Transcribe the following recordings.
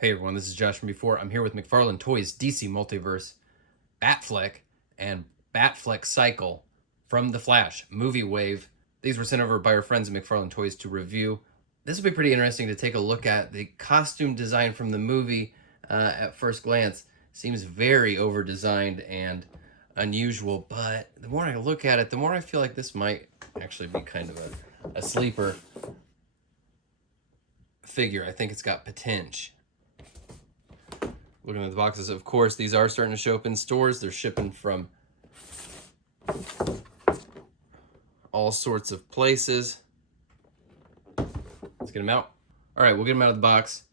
Hey everyone, this is Josh from before. I'm here with McFarlane Toys DC Multiverse, Batfleck, and Batcycle from The Flash movie wave. These were sent over by our friends at McFarlane Toys to review. This will be pretty interesting to take a look at. The costume design from the movie at first glance seems very over designed and unusual, but the more I look at it, the more I feel like this might actually be kind of a sleeper figure. I think it's got potential. Looking at the boxes, of course, these are starting to show up in stores. They're shipping from all sorts of places. Let's get them out. All right, we'll get them out of the box.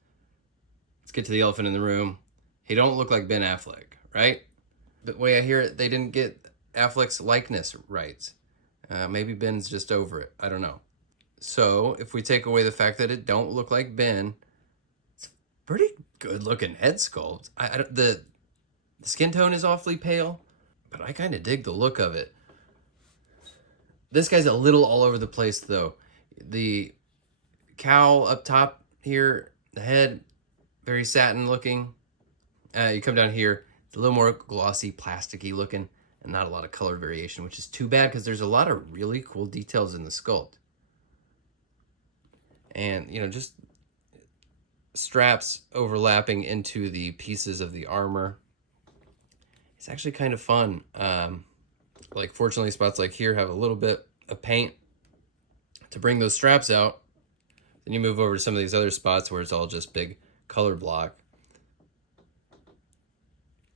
Let's get to the elephant in the room. He don't look like Ben Affleck, right? But the way I hear it, they didn't get Affleck's likeness right. Maybe Ben's just over it. I don't know. So if we take away the fact that it don't look like Ben, pretty good looking head sculpt. The skin tone is awfully pale, but I kind of dig the look of it. This guy's a little all over the place though. The cowl up top here, the head, very satin looking. You come down here, it's a little more glossy, plasticky looking, and not a lot of color variation, which is too bad because there's a lot of really cool details in the sculpt. And, you know, just straps overlapping into the pieces of the armor. It's actually kind of fun. Like, fortunately, spots like here have a little bit of paint to bring those straps out. Then you move over to some of these other spots where it's all just big color block.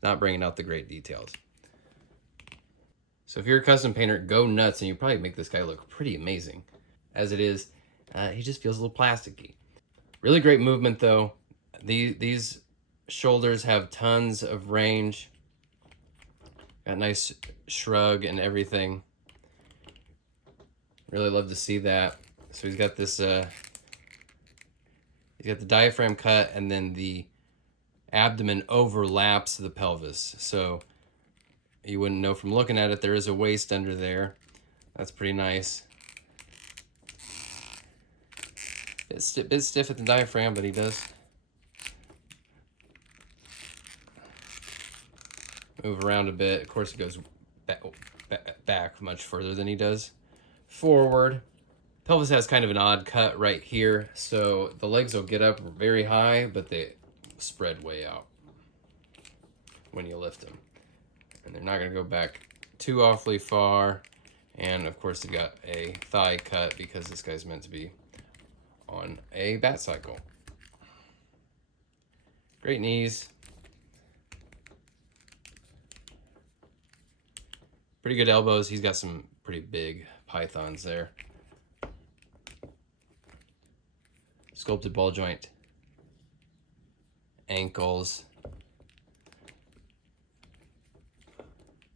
Not bringing out the great details. So if you're a custom painter, go nuts, and you probably make this guy look pretty amazing. As it is, he just feels a little plasticky. Really great movement though. These shoulders have tons of range. Got nice shrug and everything. Really love to see that. So he's got this, he's got the diaphragm cut, and then the abdomen overlaps the pelvis. So you wouldn't know from looking at it, there is a waist under there. That's pretty nice. Bit stiff at the diaphragm, but he does move around a bit. Of course, it goes back much further than he does forward. Pelvis has kind of an odd cut right here, so the legs will get up very high, but they spread way out when you lift them. And they're not going to go back too awfully far. And, of course, they got a thigh cut because this guy's meant to be on a Batcycle. Great knees. Pretty good elbows. He's got some pretty big pythons there. Sculpted ball joint. Ankles.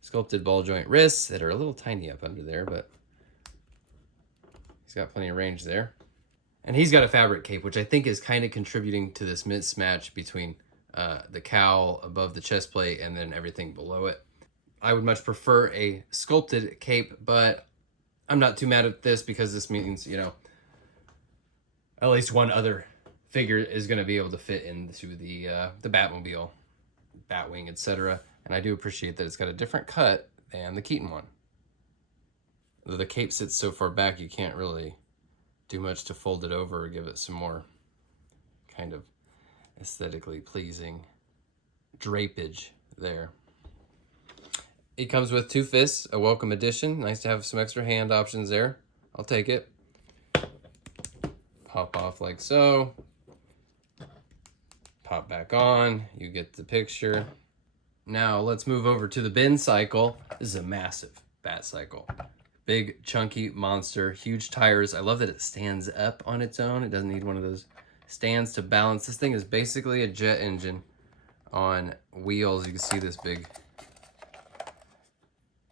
Sculpted ball joint wrists that are a little tiny up under there, but he's got plenty of range there. And he's got a fabric cape, which I think is kind of contributing to this mismatch between the cowl above the chest plate and then everything below it. I would much prefer a sculpted cape, but I'm not too mad at this because this means, you know, at least one other figure is going to be able to fit into the Batmobile, Batwing, etc. And I do appreciate that it's got a different cut than the Keaton one. Though the cape sits so far back, you can't really do much to fold it over or give it some more kind of aesthetically pleasing drapage there. It comes with 2 fists, a welcome addition. Nice to have some extra hand options there. I'll take it. Pop off like so. Pop back on. You get the picture. Now let's move over to the Batcycle. This is a massive Batcycle. Big, chunky monster, huge tires. I love that it stands up on its own. It doesn't need one of those stands to balance. This thing is basically a jet engine on wheels. You can see this big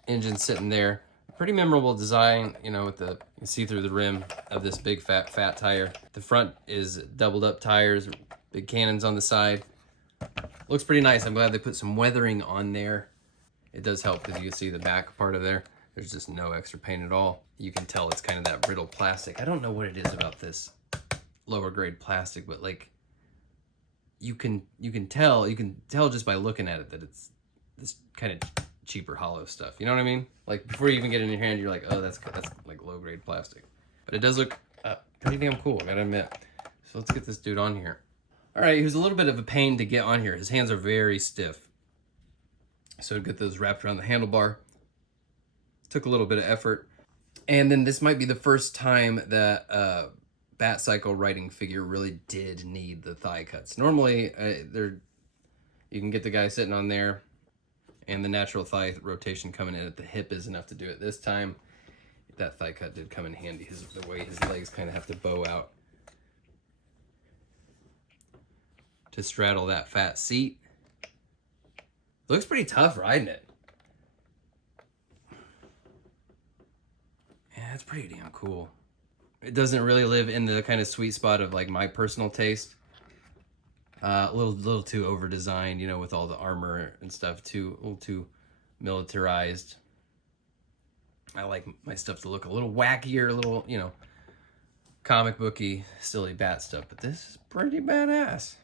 engine sitting there. Pretty memorable design, you know, with the, you can see through the rim of this big fat tire. The front is doubled up tires, big cannons on the side. Looks pretty nice. I'm glad they put some weathering on there. It does help because you can see the back part of there. There's just no extra paint at all. You can tell it's kind of that brittle plastic. I don't know what it is about this lower grade plastic, but like you can tell just by looking at it that it's this kind of cheaper hollow stuff. You know what I mean? Like before you even get it in your hand, you're like, oh, that's like low grade plastic. But it does look pretty damn cool, I gotta admit. So let's get this dude on here. All right, he was a little bit of a pain to get on here. His hands are very stiff. So to get those wrapped around the handlebar took a little bit of effort. And then this might be the first time that Batcycle riding figure really did need the thigh cuts. Normally, you can get the guy sitting on there, and the natural thigh rotation coming in at the hip is enough to do it. This time, that thigh cut did come in handy. The way his legs kind of have to bow out to straddle that fat seat. Looks pretty tough riding it. Yeah, that's pretty damn cool. It doesn't really live in the kind of sweet spot of like my personal taste. A little too over designed, you know, with all the armor and stuff. A little too militarized. I like my stuff to look a little wackier, a little, you know, comic booky, silly bat stuff. But this is pretty badass.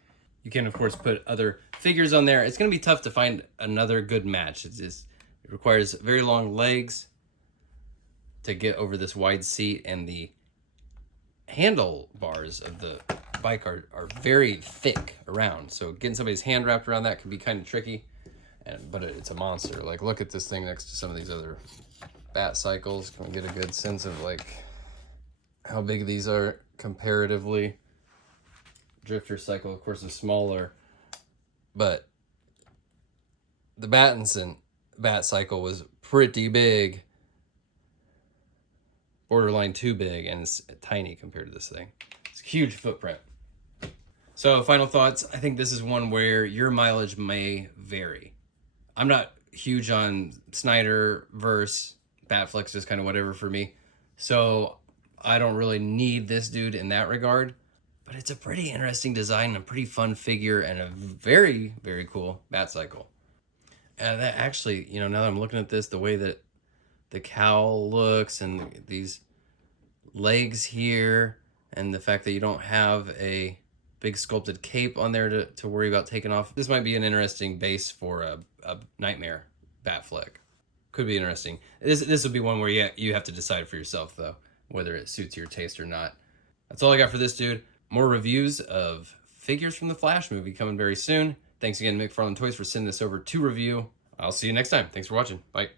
You can, of course, put other figures on there. It's going to be tough to find another good match. It requires very long legs to get over this wide seat, and the handlebars of the bike are very thick around. So getting somebody's hand wrapped around that can be kind of tricky. But it's a monster. Like, look at this thing next to some of these other Batcycles. Can we get a good sense of, like, how big these are comparatively? Drifter cycle, of course, is smaller, but the Batcycle was pretty big, borderline too big, and it's tiny compared to this thing. It's a huge footprint. So final thoughts, I think this is one where your mileage may vary. I'm not huge on Snyderverse, Batfleck's just kind of whatever for me, so I don't really need this dude in that regard. But it's a pretty interesting design and a pretty fun figure and a very, very cool Batcycle. And that actually, you know, now that I'm looking at this, the way that the cowl looks and these legs here, and the fact that you don't have a big sculpted cape on there to worry about taking off. This might be an interesting base for a Nightmare Batfleck. Could be interesting. This would be one where you have to decide for yourself, though, whether it suits your taste or not. That's all I got for this dude. More reviews of figures from the Flash movie coming very soon. Thanks again, McFarlane Toys, for sending this over to review. I'll see you next time. Thanks for watching. Bye.